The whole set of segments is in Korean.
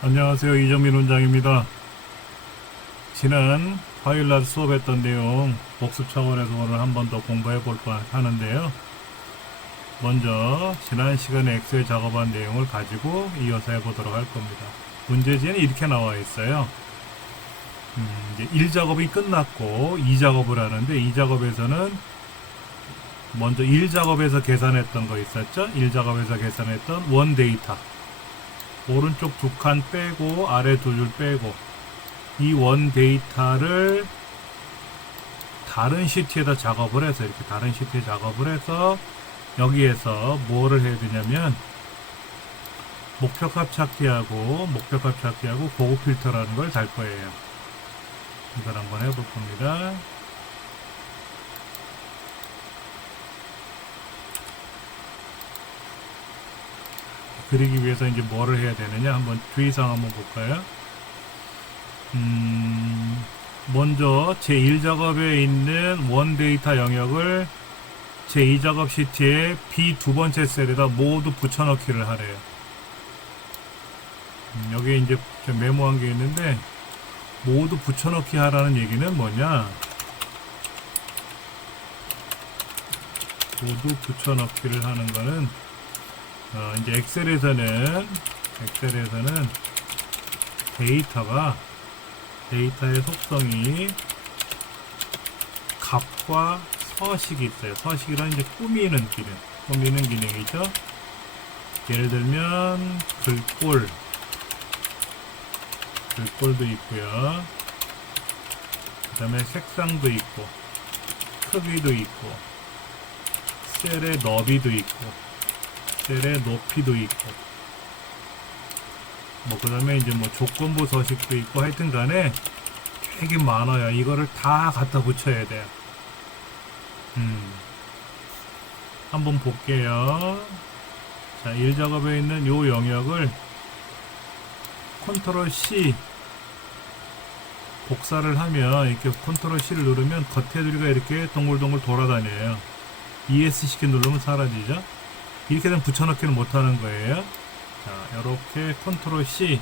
안녕하세요. 이정민 원장입니다. 지난 화요일날 수업했던 내용 복습 차원에서 오늘 한 번 더 공부해 볼 하는데요. 먼저 지난 시간에 엑셀 작업한 내용을 가지고 이어서 해보도록 할 겁니다. 문제지에는 이렇게 나와 있어요. 이제 1작업이 끝났고 2작업을 하는데 2작업에서는 먼저 1작업에서 계산했던 거 있었죠? 1작업에서 계산했던 원 데이터 오른쪽 두 칸 빼고 아래 두 줄 빼고 이 원 데이터를 다른 시트에다 작업을 해서 이렇게 다른 시트에 작업을 해서 여기에서 뭐를 해야 되냐면 목표값 찾기하고 고급 필터라는 걸 달 거예요. 이걸 한번 해볼 겁니다. 그리기 위해서 이제 뭐를 해야 되느냐 한번 주의사항 한번 볼까요? 먼저 제1작업에 있는 원 데이터 영역을 제2작업 시트에 B 두 번째 셀에다 모두 붙여넣기를 하래요. 여기에 이제 메모한 게 있는데 모두 붙여넣기 하라는 얘기는 뭐냐? 모두 붙여넣기를 하는 거는 이제 엑셀에서는 데이터의 속성이 값과 서식이 있어요. 서식이란 이제 꾸미는 기능이죠. 예를 들면 글꼴도 있고요. 그 다음에 색상도 있고 크기도 있고 셀의 너비도 있고 셀의 높이도 있고 그 다음에 이제 조건부 서식도 있고 하여튼 간에 되게 많아요. 이거를 다 갖다 붙여야 돼요. 한번 볼게요. 자, 1작업에 있는 요 영역을 컨트롤 C 복사를 하면 이렇게 컨트롤 C를 누르면 겉테두리가 이렇게 동글동글 돌아다녀요. ESC 키 누르면 사라지죠. 이렇게 되면 붙여넣기는 못하는 거예요. 자, 이렇게 컨트롤 C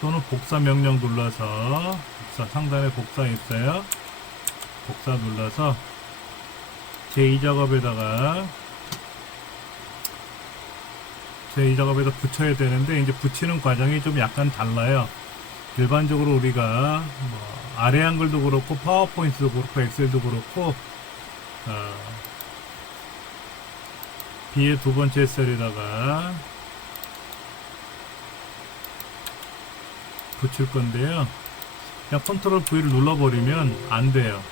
또는 복사 명령 눌러서 상단에 복사 있어요. 복사 눌러서 제2작업에다 붙여야 되는데 이제 붙이는 과정이 좀 약간 달라요. 일반적으로 우리가 아래 한글도 그렇고 파워포인트도 그렇고 엑셀도 그렇고 B의 두 번째 셀에다가 붙일 건데요. 그냥 컨트롤 V를 눌러버리면 안 돼요.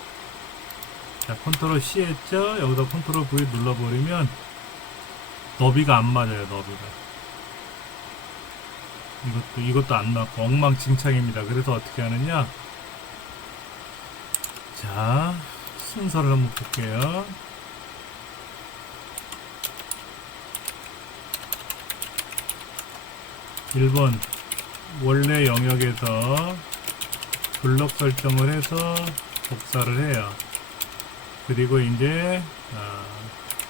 자, 컨트롤 C 했죠? 여기다 컨트롤 V 눌러버리면 너비가 안 맞아요. 이것도 안 맞고 엉망진창입니다. 그래서 어떻게 하느냐? 자, 순서를 한번 볼게요. 1번 원래 영역에서 블록 설정을 해서 복사를 해요. 그리고 이제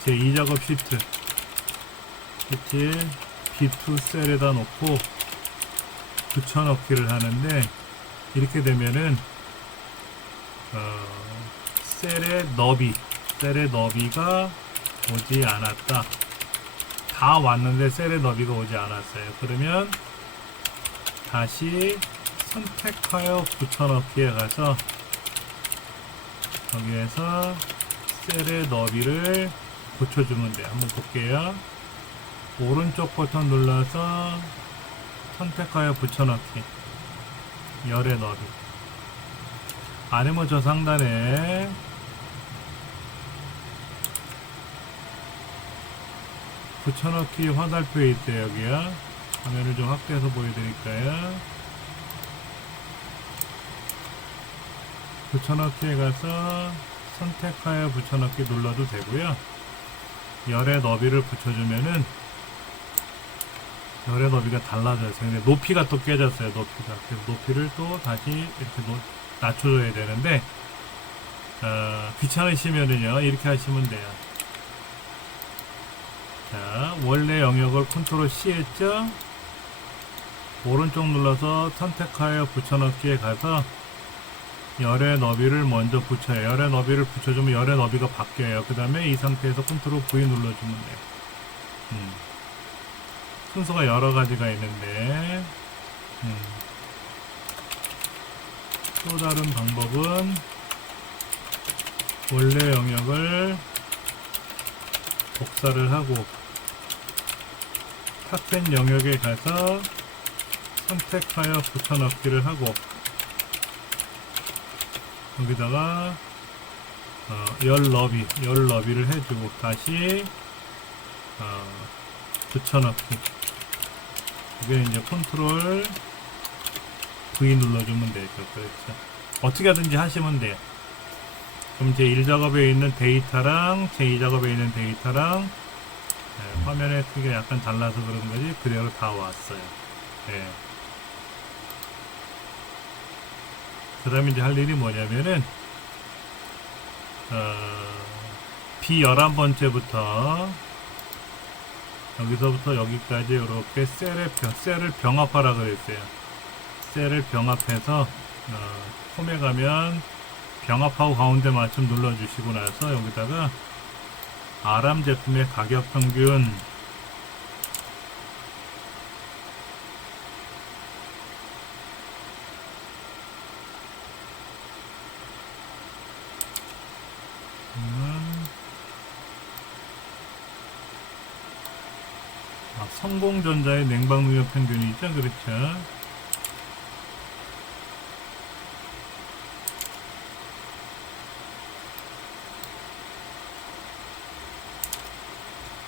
제2작업 시트 B2 셀에다 놓고 붙여넣기를 하는데 이렇게 되면은 셀의 너비가 오지 않았다. 다 왔는데 셀의 너비가 오지 않았어요. 그러면 다시 선택하여 붙여넣기에 가서 여기에서 셀의 너비를 고쳐주면 돼요. 한번 볼게요. 오른쪽 버튼 눌러서 선택하여 붙여넣기 열의 너비 아니면 저 상단에 붙여넣기 화살표에 있어요. 여기요. 화면을 좀 확대해서 보여드릴까요? 붙여넣기에 가서 선택하여 붙여넣기 눌러도 되고요. 열의 너비를 붙여주면은 열의 너비가 달라졌어요. 근데 높이가 또 깨졌어요. 그래서 높이를 또 다시 이렇게 낮춰줘야 되는데 귀찮으시면은요 이렇게 하시면 돼요. 자, 원래 영역을 컨트롤 C 했죠? 오른쪽 눌러서 선택하여 붙여넣기에 가서 열의 너비를 먼저 붙여요. 열의 너비를 붙여주면 열의 너비가 바뀌어요. 그 다음에 이 상태에서 컨트롤 V 눌러주면 돼요. 순서가 여러 가지가 있는데 또 다른 방법은 원래 영역을 복사를 하고 탑10 영역에 가서 선택하여 붙여넣기를 하고 여기다가 열 너비를 해주고 다시 붙여넣기. 이게 이제 컨트롤 V 눌러주면 되죠. 그렇죠. 어떻게 하든지 하시면 돼요. 그럼 제 1작업에 있는 데이터랑 제 2작업에 있는 데이터랑 화면의 크기가 약간 달라서 그런 거지 그대로 다 왔어요. 네. 그 다음에 이제 할 일이 뭐냐면은 B11번째부터 여기서부터 여기까지 이렇게 셀을 병합하라 그랬어요. 셀을 병합해서 홈에 가면 병합하고 가운데 맞춤 눌러주시고 나서 여기다가 아람 제품의 가격 평균 성공전자의 냉방능력 평균이 있죠. 그렇죠.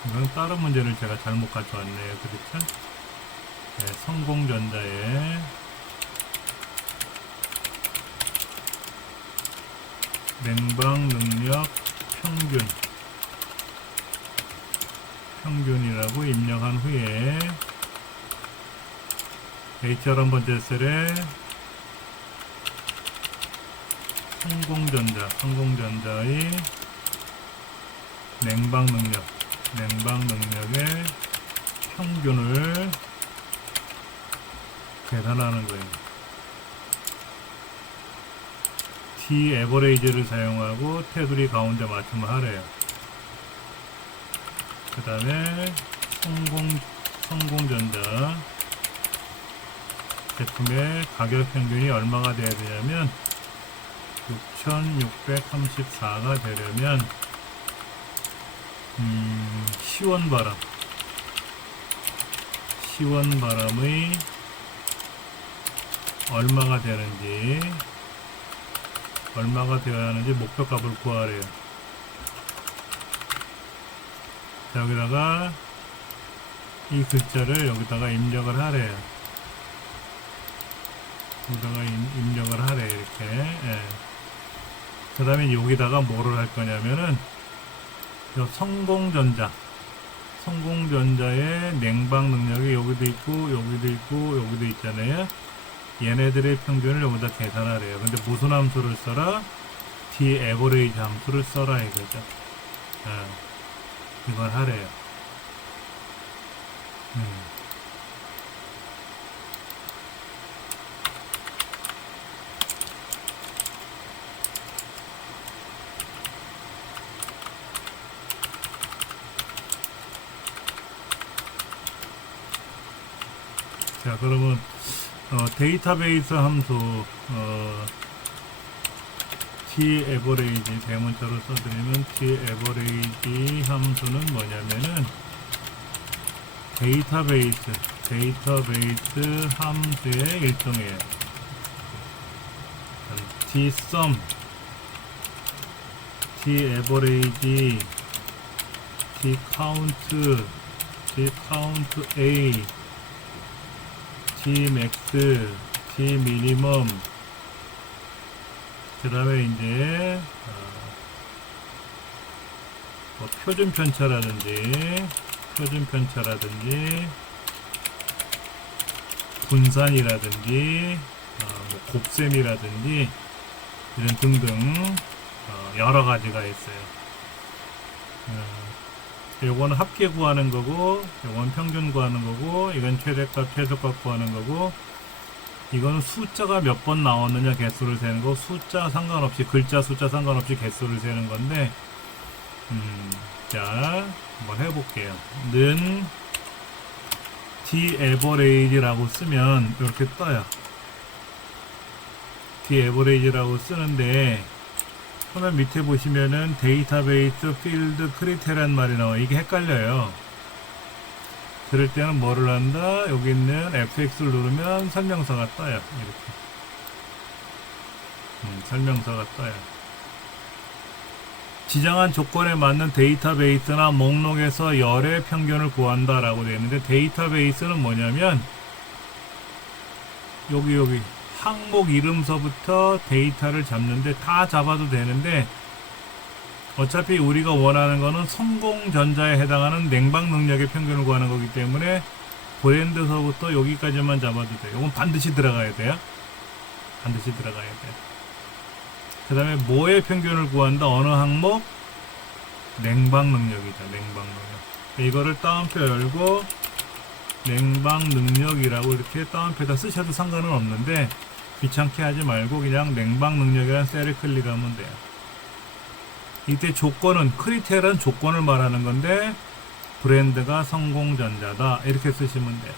이건 다른 문제를 제가 잘못 가져왔네요. 그렇죠. 네, 성공전자의 냉방능력 평균이라고 입력한 후에 H11번째 셀에 성공전자의 냉방능력의 평균을 계산하는 거예요. T 에버레이지를 사용하고 테두리 가운데 맞춤을 하래요. 그 다음에 성공전자 제품의 가격 평균이 얼마가 돼야 되냐면 6634가 되려면 시원바람의 얼마가 되어야 하는지 목표값을 구하래요. 자, 여기다가 이 글자를 여기다가 입력을 하래요. 이렇게. 예. 그 다음에 여기다가 뭐를 할 거냐면은 요 성공전자의 냉방 능력이 여기도 있고 여기도 있잖아요. 얘네들의 평균을 여기다 계산하래요. 근데 무슨 함수를 써라? D average 함수를 써라 이거죠. 이걸 하래요. 자, 그러면 데이터베이스 함수 T-average 대문자로 써드리면 T-average 함수는 뭐냐면은 데이터베이스 함수의 일종이에요. T-sum, T-average, T-count A, T-max, T-minimum, 그 다음에 이제 뭐 표준 편차라든지 분산이라든지 뭐 곱셈이라든지 이런 등등 여러 가지가 있어요. 요거는 합계 구하는 거고, 요건 평균 구하는 거고, 이건 최대값, 최소값 구하는 거고, 이거는 숫자가 몇 번 나왔느냐 개수를 세는 거, 숫자 상관없이, 글자 숫자 상관없이 개수를 세는 건데, 자, 한번 해볼게요. 는 average라고 쓰면 이렇게 떠요. average라고 쓰는데, 화면 밑에 보시면은 데이터베이스 필드 크리테란 말이 나와요. 이게 헷갈려요. 그럴 때는 뭐를 한다? 여기 있는 fx를 누르면 설명서가 떠요. 이렇게. 설명서가 떠요. 지정한 조건에 맞는 데이터베이스나 목록에서 열의 평균을 구한다 라고 되어 있는데, 데이터베이스는 뭐냐면 여기 항목 이름서부터 데이터를 잡는데, 다 잡아도 되는데 어차피 우리가 원하는 거는 성공전자에 해당하는 냉방 능력의 평균을 구하는 거기 때문에 브랜드서부터 여기까지만 잡아도 돼요. 이건 반드시 들어가야 돼요. 반드시 들어가야 돼요. 그 다음에 뭐의 평균을 구한다? 어느 항목? 냉방 능력이죠. 냉방 능력. 이거를 따옴표 열고 냉방 능력이라고 이렇게 따옴표에다 쓰셔도 상관은 없는데, 귀찮게 하지 말고 그냥 냉방 능력이라는 셀을 클릭하면 돼요. 이때 조건은, 크리테리아는 조건을 말하는 건데, 브랜드가 성공전자다 이렇게 쓰시면 돼요.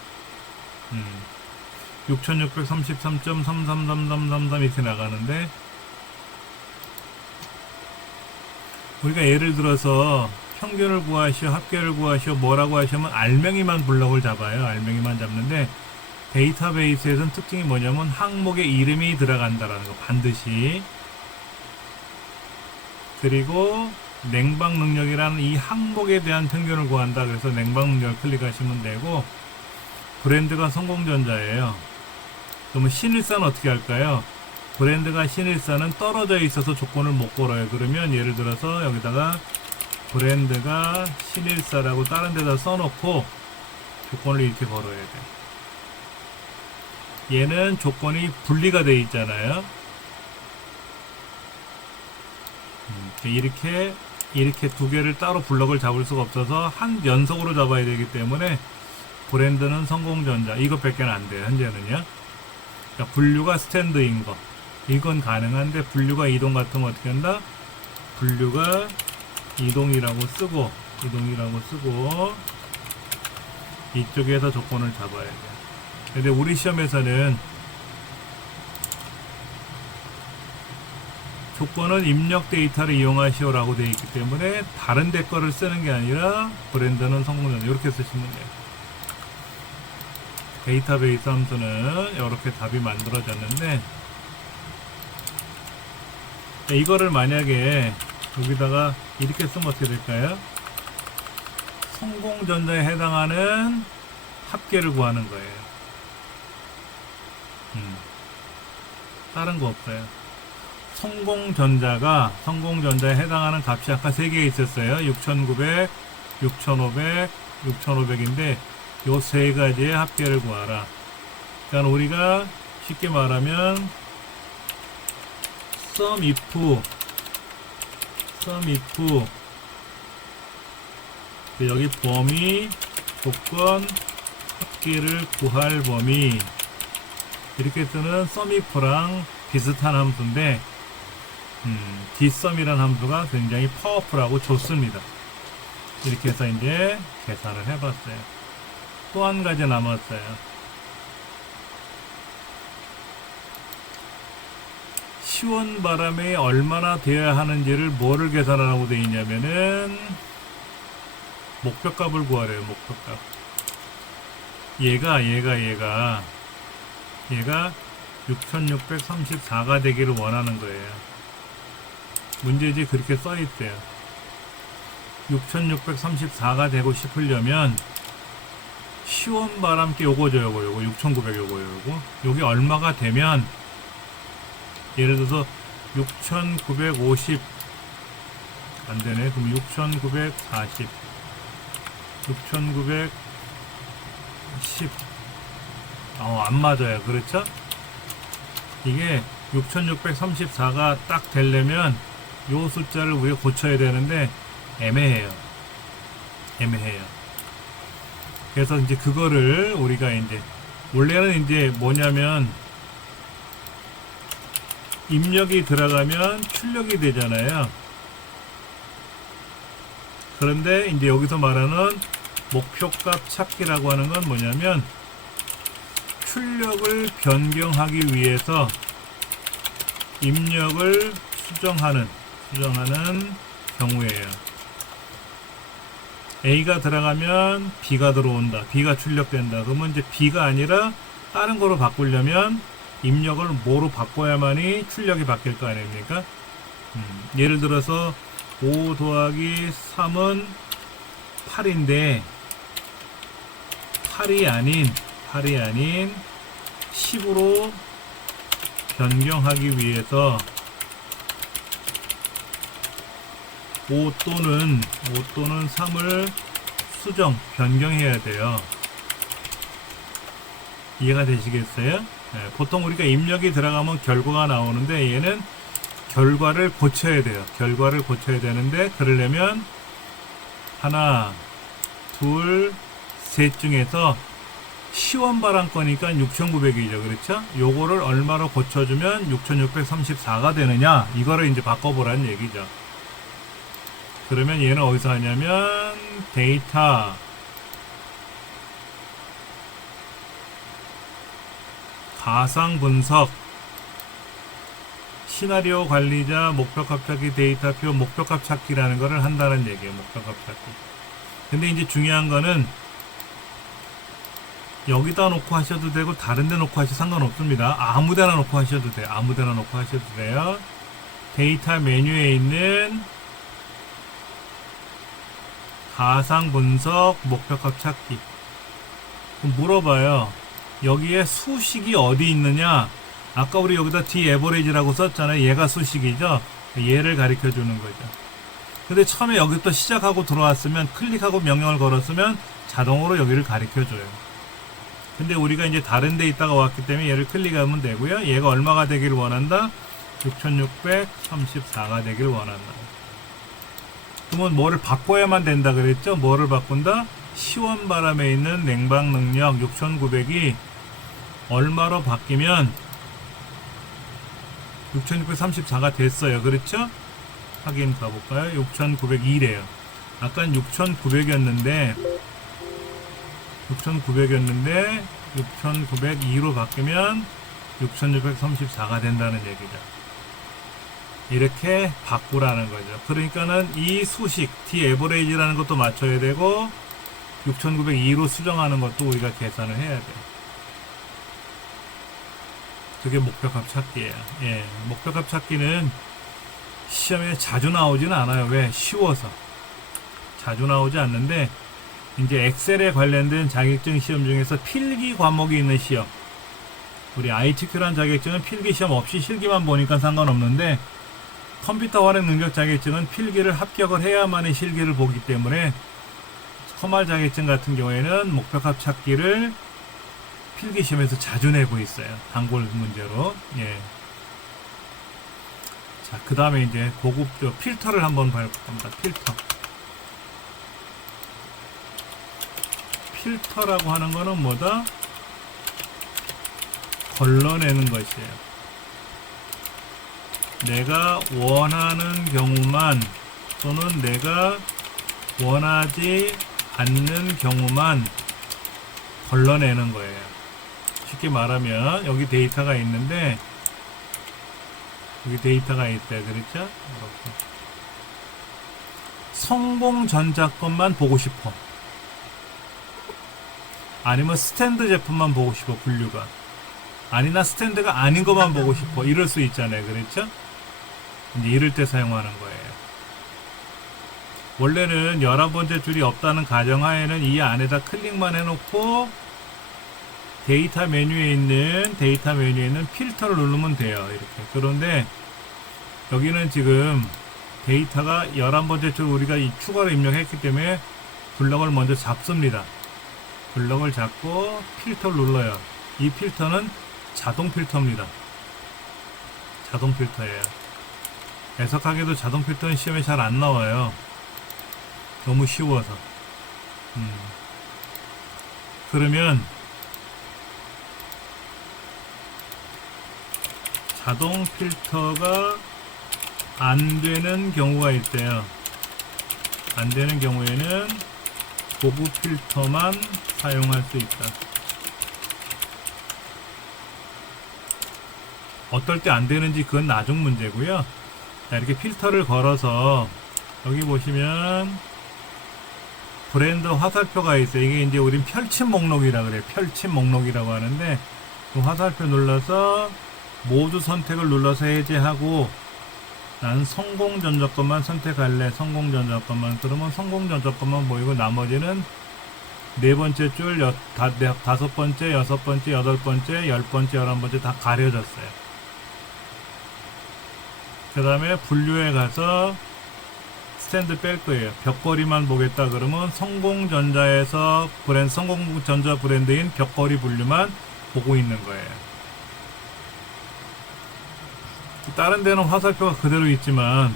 6633.333333 이렇게 나가는데, 우리가 예를 들어서 평균을 구하시오, 합계를 구하시오, 뭐라고 하시면 알맹이만 블럭을 잡아요. 알맹이만 잡는데, 데이터베이스에서는 특징이 뭐냐면 항목의 이름이 들어간다라는 거, 반드시. 그리고 냉방 능력이라는 이 항목에 대한 평균을 구한다. 그래서 냉방 능력을 클릭하시면 되고, 브랜드가 성공전자예요. 그러면 신일사는 어떻게 할까요? 브랜드가 신일사는 떨어져 있어서 조건을 못 걸어요. 그러면 예를 들어서 여기다가 브랜드가 신일사라고 다른 데다 써놓고 조건을 이렇게 걸어야 돼요. 얘는 조건이 분리가 되어 있잖아요. 이렇게 두 개를 따로 블럭을 잡을 수가 없어서 한 연속으로 잡아야 되기 때문에 브랜드는 성공전자 이것밖에 안 돼요. 현재는요. 그러니까 분류가 스탠드인 거, 이건 가능한데, 분류가 이동 같으면 어떻게 한다? 분류가 이동이라고 쓰고 이쪽에서 조건을 잡아야 돼요. 근데 우리 시험에서는 조건은 입력 데이터를 이용하시오 라고 되어 있기 때문에 다른 데 거를 쓰는 게 아니라 브랜드는 성공전자 이렇게 쓰시면 돼요. 데이터베이스 함수는 이렇게 답이 만들어졌는데, 이거를 만약에 여기다가 이렇게 쓰면 어떻게 될까요? 성공전자에 해당하는 합계를 구하는 거예요. 다른 거 없어요. 성공전자에 해당하는 값이 아까 3개 있었어요. 6900, 6500, 6500인데 요 세 가지의 합계를 구하라. 그러니까 우리가 쉽게 말하면 sum if 여기 범위, 조건, 합계를 구할 범위 이렇게 쓰는 sum if랑 비슷한 함수인데, dsum이라는 함수가 굉장히 파워풀하고 좋습니다. 이렇게 해서 이제 계산을 해봤어요. 또 한 가지 남았어요. 시원 바람이 얼마나 돼야 하는지를 뭐를 계산하라고 되어 있냐면은 목표값을 구하래요. 목표값. 얘가 6634가 되기를 원하는 거예요. 문제지 그렇게 써 있대요. 6634가 되고 싶으려면 시원 바람께 요거죠. 요거 6900 요거 요게 얼마가 되면, 예를 들어서 6950 안되네. 그럼 6940 6910 안 맞아요. 그렇죠? 이게 6634가 딱 되려면 요 숫자를 우리가 고쳐야 되는데 애매해요. 애매해요. 그래서 이제 그거를 우리가 이제 원래는 이제 뭐냐면 입력이 들어가면 출력이 되잖아요. 그런데 이제 여기서 말하는 목표값 찾기라고 하는 건 뭐냐면 출력을 변경하기 위해서 입력을 수정하는 경우예요. A가 들어가면 B가 들어온다. B가 출력된다. 그러면 이제 B가 아니라 다른 거로 바꾸려면 입력을 뭐로 바꿔야만이 출력이 바뀔 거 아닙니까? 예를 들어서 5 더하기 3은 8인데 8이 아닌 10으로 변경하기 위해서 5 또는 3을 변경해야 돼요. 이해가 되시겠어요? 네, 보통 우리가 입력이 들어가면 결과가 나오는데 얘는 결과를 고쳐야 돼요. 결과를 고쳐야 되는데 그러려면 하나, 둘, 셋 중에서 시원바람 거니까 6,900이죠. 그렇죠? 요거를 얼마로 고쳐주면 6,634가 되느냐? 이거를 이제 바꿔보라는 얘기죠. 그러면 얘는 어디서 하냐면 데이터 가상 분석 시나리오 관리자 목표값 찾기 데이터표 목표값 찾기라는 거를 한다는 얘기예요. 목표값 찾기. 근데 이제 중요한 거는 여기다 놓고 하셔도 되고 다른 데 놓고 하셔도 상관없습니다. 아무 데나 놓고 하셔도 돼요. 아무 데나 놓고 하셔도 돼요. 데이터 메뉴에 있는 가상 분석 목표값 찾기. 그럼 물어봐요. 여기에 수식이 어디 있느냐? 아까 우리 여기다 D-average라고 썼잖아요. 얘가 수식이죠. 얘를 가리켜 주는 거죠. 근데 처음에 여기부터 시작하고 들어왔으면 클릭하고 명령을 걸었으면 자동으로 여기를 가리켜 줘요. 근데 우리가 이제 다른 데 있다가 왔기 때문에 얘를 클릭하면 되고요. 얘가 얼마가 되기를 원한다? 6,634가 되기를 원한다. 그러면 뭐를 바꿔야만 된다 그랬죠? 뭐를 바꾼다? 시원바람에 있는 냉방 능력 6,900이 얼마로 바뀌면 6,634가 됐어요. 그렇죠? 확인 가볼까요? 6,902래요. 아까 6,900이었는데 6,902로 바뀌면 6,634가 된다는 얘기죠. 이렇게 바꾸라는 거죠. 그러니까는 이 수식 D-average라는 것도 맞춰야 되고 6,902로 수정하는 것도 우리가 계산을 해야 돼요. 그게 목표값 찾기예요. 예, 목표값 찾기는 시험에 자주 나오지는 않아요. 왜? 쉬워서. 자주 나오지 않는데 이제 엑셀에 관련된 자격증 시험 중에서 필기 과목이 있는 시험, 우리 ITQ라는 자격증은 필기 시험 없이 실기만 보니까 상관없는데 컴퓨터 활용 능력 자격증은 필기를 합격을 해야만이 실기를 보기 때문에 컴활 자격증 같은 경우에는 목표값 찾기를 필기 시험에서 자주 내고 있어요. 단골 문제로. 예. 자, 그 다음에 이제 고급 필터를 한번 봐봅니다. 필터라고 하는 거는 뭐다? 걸러내는 것이에요. 내가 원하는 경우만 또는 내가 원하지 않는 경우만 걸러내는 거예요. 쉽게 말하면 여기 데이터가 있는데 여기 데이터가 있대. 그렇죠? 이렇게. 성공 전자건만 보고 싶어. 아니면 스탠드 제품만 보고 싶어. 분류가. 아니나 스탠드가 아닌 것만 보고 싶어. 이럴 수 있잖아요. 그렇죠? 이제 이럴 때 사용하는 거예요. 원래는 11번째 줄이 없다는 가정하에는 이 안에다 클릭만 해놓고 데이터 메뉴에 있는 필터를 누르면 돼요. 이렇게. 그런데 여기는 지금 데이터가 11번째 줄 우리가 추가로 입력했기 때문에 블럭을 먼저 잡습니다. 블럭을 잡고 필터를 눌러요. 이 필터는 자동 필터입니다. 자동 필터예요. 애석하게도 자동 필터는 시험에 잘 안 나와요. 너무 쉬워서. 그러면 자동 필터가 안 되는 경우가 있대요. 안 되는 경우에는 고급 필터만 사용할 수 있다. 어떨 때 안 되는지 그건 나중 문제고요. 자, 이렇게 필터를 걸어서 여기 보시면 브랜드 화살표가 있어요. 이게 이제 우린 펼침 목록이라 그래요. 펼침 목록이라고 하는데 그 화살표 눌러서 모두 선택을 눌러서 해제하고 난 성공 전자것만 선택할래. 성공 전자것만. 그러면 성공 전자것만 보이고 나머지는 네 번째 줄, 다섯 번째, 여섯 번째, 여덟 번째, 열 번째, 11번째 다 가려졌어요. 그 다음에 분류에 가서 스탠드 뺄 거예요. 벽걸이만 보겠다 그러면 성공전자에서 성공전자 브랜드인 벽걸이 분류만 보고 있는 거예요. 다른 데는 화살표가 그대로 있지만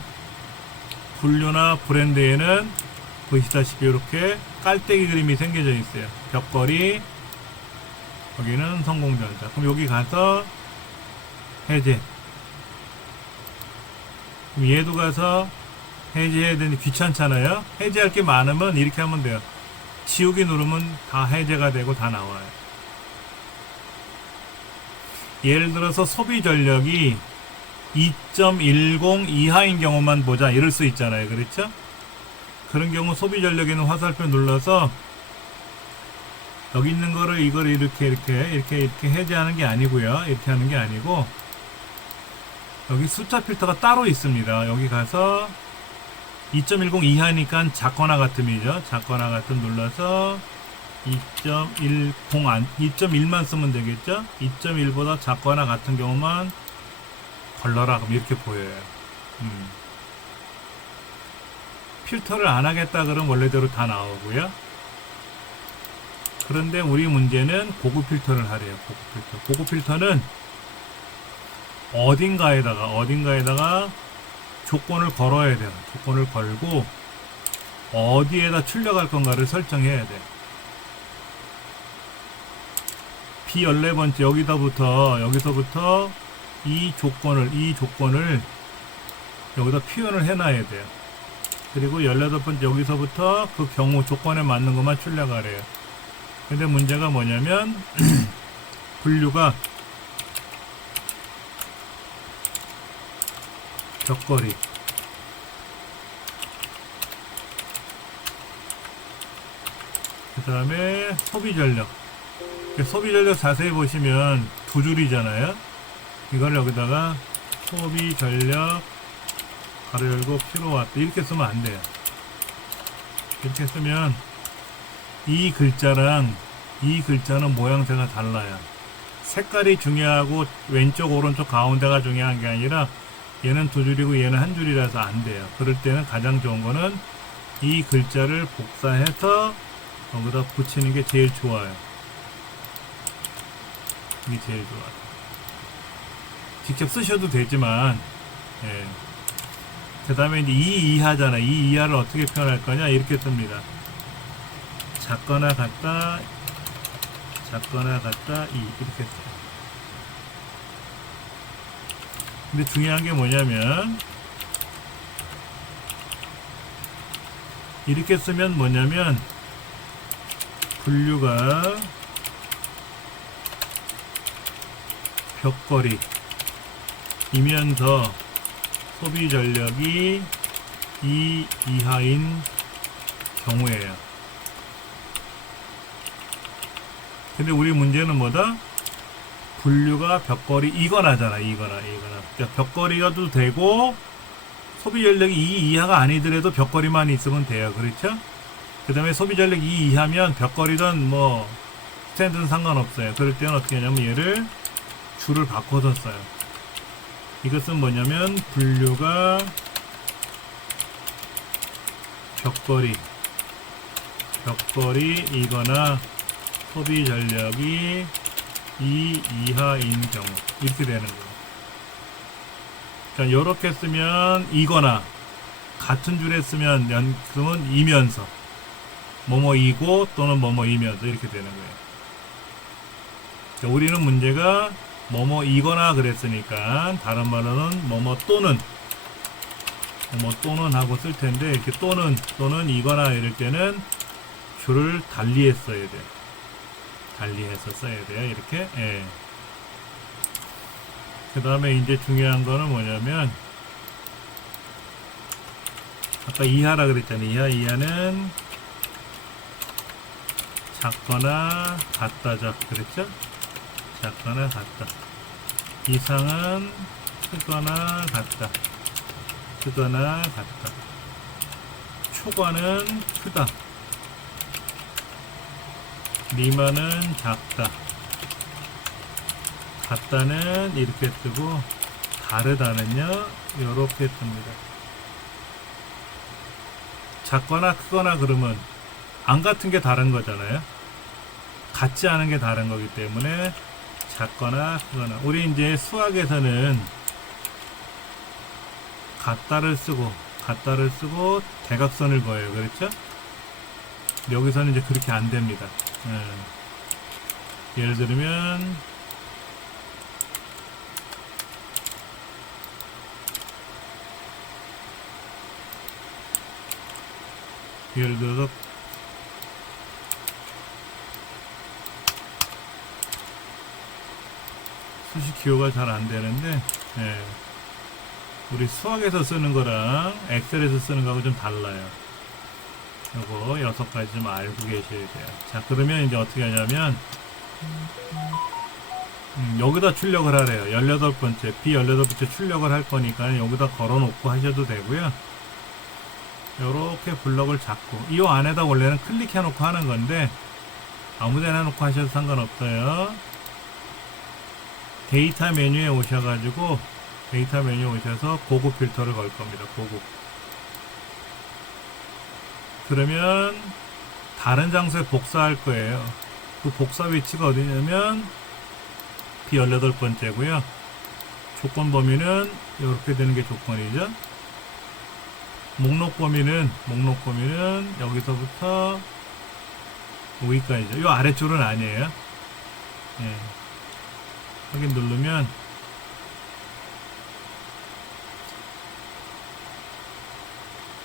분류나 브랜드에는 보시다시피 이렇게 깔때기 그림이 생겨져 있어요. 벽걸이, 여기는 성공전자. 그럼 여기 가서 해제. 그럼 얘도 가서 해제해야 되는데 귀찮잖아요. 해제할 게 많으면 이렇게 하면 돼요. 지우기 누르면 다 해제가 되고 다 나와요. 예를 들어서 소비 전력이 2.10 이하인 경우만 보자 이럴 수 있잖아요. 그렇죠? 그런 경우 소비 전력에는 화살표 눌러서 여기 있는 거를 이걸 이렇게 해제하는 게 아니고요. 이렇게 하는 게 아니고 여기 숫자 필터가 따로 있습니다. 여기 가서 2.10 이하니까 작거나 같음이죠. 작거나 같음 눌러서 2.1만 쓰면 되겠죠. 2.1보다 작거나 같은 경우만 걸러라. 그럼 이렇게 보여요. 필터를 안 하겠다 그러면 원래대로 다 나오고요. 그런데 우리 문제는 고급 필터를 하래요. 고급 필터. 고급 필터는 어딘가에다가 조건을 걸어야 돼요. 조건을 걸고 어디에다 출력할 건가를 설정해야 돼요. B14번째 여기서부터 이 조건을 여기다 표현을 해놔야 돼요. 그리고 18번째 여기서부터 그 경우 조건에 맞는 것만 출력하래요. 근데 문제가 뭐냐면 분류가 벽걸이, 그 다음에 소비전력. 소비전력 자세히 보시면 두 줄이잖아요. 이걸 여기다가 소비전력 가로 열고 킬로와트 이렇게 쓰면 안 돼요. 이렇게 쓰면 이 글자랑 이 글자는 모양새가 달라요. 색깔이 중요하고 왼쪽 오른쪽 가운데가 중요한 게 아니라 얘는 두 줄이고 얘는 한 줄이라서 안 돼요. 그럴 때는 가장 좋은 거는 이 글자를 복사해서 여기다 붙이는 게 제일 좋아요. 이게 제일 좋아요. 직접 쓰셔도 되지만, 예. 그 다음에 이제 이 이하잖아. 이 이하를 어떻게 표현할 거냐? 이렇게 씁니다. 작거나 같다, 이렇게 써요. 근데 중요한 게 뭐냐면 이렇게 쓰면 뭐냐면 분류가 벽걸이 이면서 소비 전력이 2 이하인 경우에요. 근데 우리 문제는 뭐다? 분류가 벽걸이 이거나잖아. 이거나. 그러니까 벽걸이가도 되고 소비 전력이 2 이하가 아니더라도 벽걸이만 있으면 돼요. 그렇죠? 그 다음에 소비 전력 2 이하면 벽걸이든 뭐 스탠드는 상관없어요. 그럴 때는 어떻게 하냐면 얘를 줄을 바꿔서 써요. 이것은 뭐냐면 분류가 벽걸이이거나 소비 전력이 2 이하인 경우 이렇게 되는 거예요. 그러니까 이렇게 쓰면 이거나 같은 줄에 쓰면 이면서 뭐뭐이고 또는 뭐뭐이면서 이렇게 되는 거예요. 자, 우리는 문제가 뭐뭐이거나 그랬으니까 다른 말로는 뭐뭐 또는 하고 쓸 텐데, 이렇게 또는 이거나 이럴 때는 줄을 달리해 써야 돼요. 달리해서 써야 돼요. 이렇게. 예. 그 다음에 이제 중요한 거는 뭐냐면, 아까 이하라 그랬잖아요. 이하는 작거나 같다죠. 그랬죠? 작거나 같다. 이상은 크거나 같다. 크거나 같다. 초과는 크다. 미만은 작다. 같다는 이렇게 쓰고, 다르다는요 이렇게 씁니다. 작거나 크거나 그러면 안 같은 게 다른 거잖아요. 같지 않은 게 다른 거기 때문에 작거나 크거나. 우리 이제 수학에서는 같다를 쓰고 대각선을 그어요. 그렇죠? 여기서는 이제 그렇게 안 됩니다. 예를 들면 예를 들어서 수식 기호가 잘 안 되는데, 우리 수학에서 쓰는 거랑 엑셀에서 쓰는 거하고 좀 달라요. 요거 6가지 좀 알고 계셔야 돼요. 자, 그러면 이제 어떻게 하냐면, 여기다 출력을 하래요. 18번째, B18번째 출력을 할 거니까 여기다 걸어 놓고 하셔도 되고요. 요렇게 블럭을 잡고, 이 안에다 원래는 클릭해 놓고 하는 건데, 아무 데나 놓고 하셔도 상관없어요. 데이터 메뉴에 오셔가지고, 데이터 메뉴에 오셔서 고급 필터를 걸 겁니다. 고급. 그러면 다른 장소에 복사할 거예요. 그 복사 위치가 어디냐면 B18번째고요. 조건 범위는 이렇게 되는 게 조건이죠. 목록 범위는 여기서부터 여기까지죠. 이 아래줄은 아니에요. 예. 확인 누르면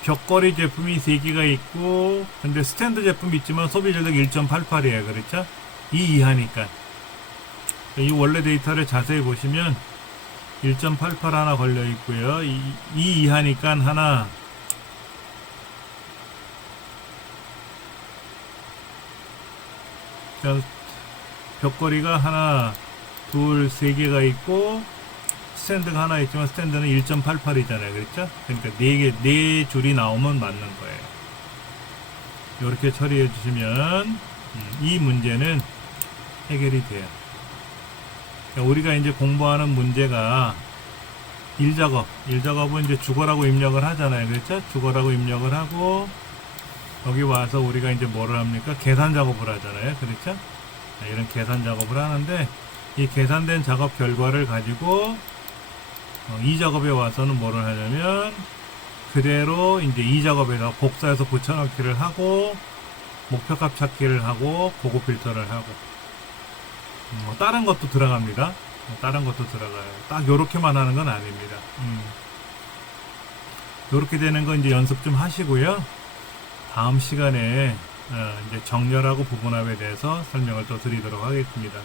벽걸이 제품이 3개가 있고, 근데 스탠드 제품이 있지만 소비 전력 1.88이에요. 그렇죠? 이 이하니까. 이 원래 데이터를 자세히 보시면 1.88 하나 걸려 있고요. 이 이하니까 하나, 벽걸이가 하나, 둘, 3개가 있고, 스탠드가 하나 있지만 스탠드는 1.88이잖아요. 그렇죠? 그러니까 4 줄이 나오면 맞는 거예요. 이렇게 처리해 주시면 이 문제는 해결이 돼요. 그러니까 우리가 이제 공부하는 문제가 일작업은 이제 주거라고 입력을 하잖아요. 그렇죠? 주거라고 입력을 하고, 여기 와서 우리가 이제 뭐를 합니까? 계산 작업을 하잖아요. 그렇죠? 이런 계산 작업을 하는데, 이 계산된 작업 결과를 가지고 이 작업에 와서는 뭐를 하냐면 그대로 이제 이 작업에다 복사해서 붙여넣기를 하고, 목표값 찾기를 하고, 고급 필터를 하고, 다른 것도 들어갑니다. 다른 것도 들어가요. 딱 요렇게만 하는 건 아닙니다. 요렇게 되는 거 이제 연습 좀 하시고요. 다음 시간에 이제 정렬하고 부분합에 대해서 설명을 또 드리도록 하겠습니다.